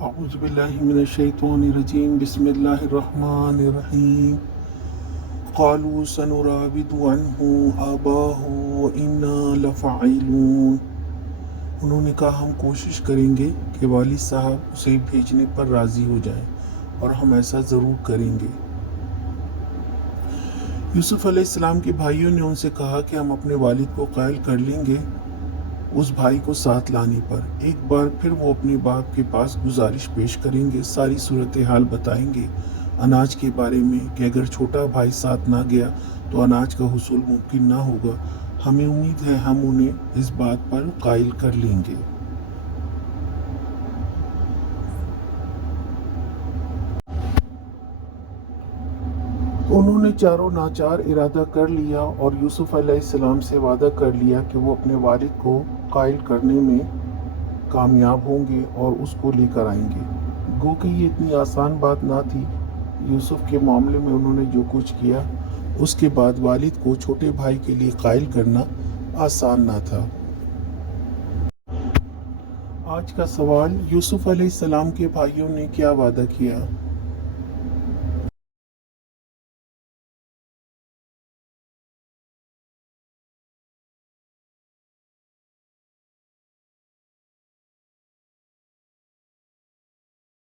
اعوذ باللہ من الشیطان الرجیم بسم اللہ الرحمن الرحیم قالوا سنراود عنہ آباہ وإنا لفاعلون۔ انہوں نے کہا ہم کوشش کریں گے کہ والد صاحب اسے بھیجنے پر راضی ہو جائیں اور ہم ایسا ضرور کریں گے۔ یوسف علیہ السلام کے بھائیوں نے ان سے کہا کہ ہم اپنے والد کو قائل کر لیں گے اس بھائی کو ساتھ لانے پر۔ ایک بار پھر وہ اپنے باپ کے پاس گزارش پیش کریں گے، ساری صورتحال بتائیں گے اناج کے بارے میں کہ اگر چھوٹا بھائی ساتھ نہ گیا تو اناج کا حصول ممکن نہ ہوگا۔ ہمیں امید ہے ہم انہیں اس بات پر قائل کر لیں گے۔ انہوں نے چاروں ناچار ارادہ کر لیا اور یوسف علیہ السلام سے وعدہ کر لیا کہ وہ اپنے والد کو قائل کرنے میں کامیاب ہوں گے اور اس کو لے کر آئیں گے۔ گو کہ یہ اتنی آسان بات نہ تھی۔ یوسف کے معاملے میں انہوں نے جو کچھ کیا اس کے بعد والد کو چھوٹے بھائی کے لیے قائل کرنا آسان نہ تھا۔ آج کا سوال، یوسف علیہ السلام کے بھائیوں نے کیا وعدہ کیا؟